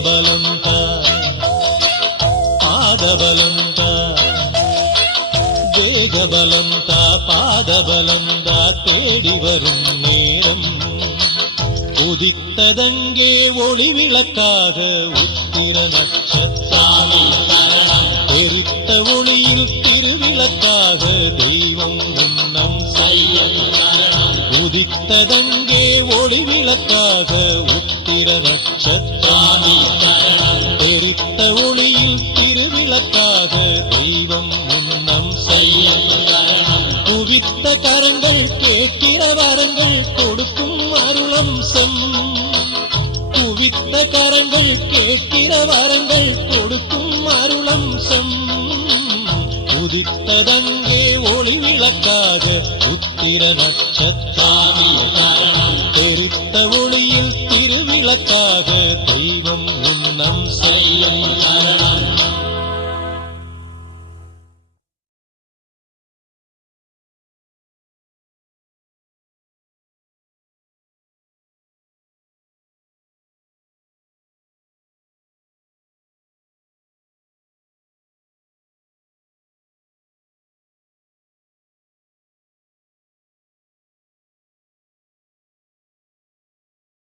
தேகபலந்த பாதபலந்த தேகபலந்த பாதபலந்த தேடி வரும் நேரம் உதித்ததங்கே ஒளி விளக்காக உத்திர நட்சத்திரம் எரித்த ஒளியில் திருவிளக்காக தெய்வம் முன்னம் உதித்ததங்கே ஒளி விளக்காக உத்திர நட்சத்திரம் எரித்த ஒளியில் திருவிளக்காக தெய்வம் முன்னம் குவித்த கரங்கள் கேட்கிற வரங்கள் கொடுக்கும் அருளம்சம் குவித்த கரங்கள் கேட்கிற வரங்கள் கொடுக்கும் அருளம்சம் உதித்ததங்கே ஒளி விளக்காக உத்திர நட்சத்திரம்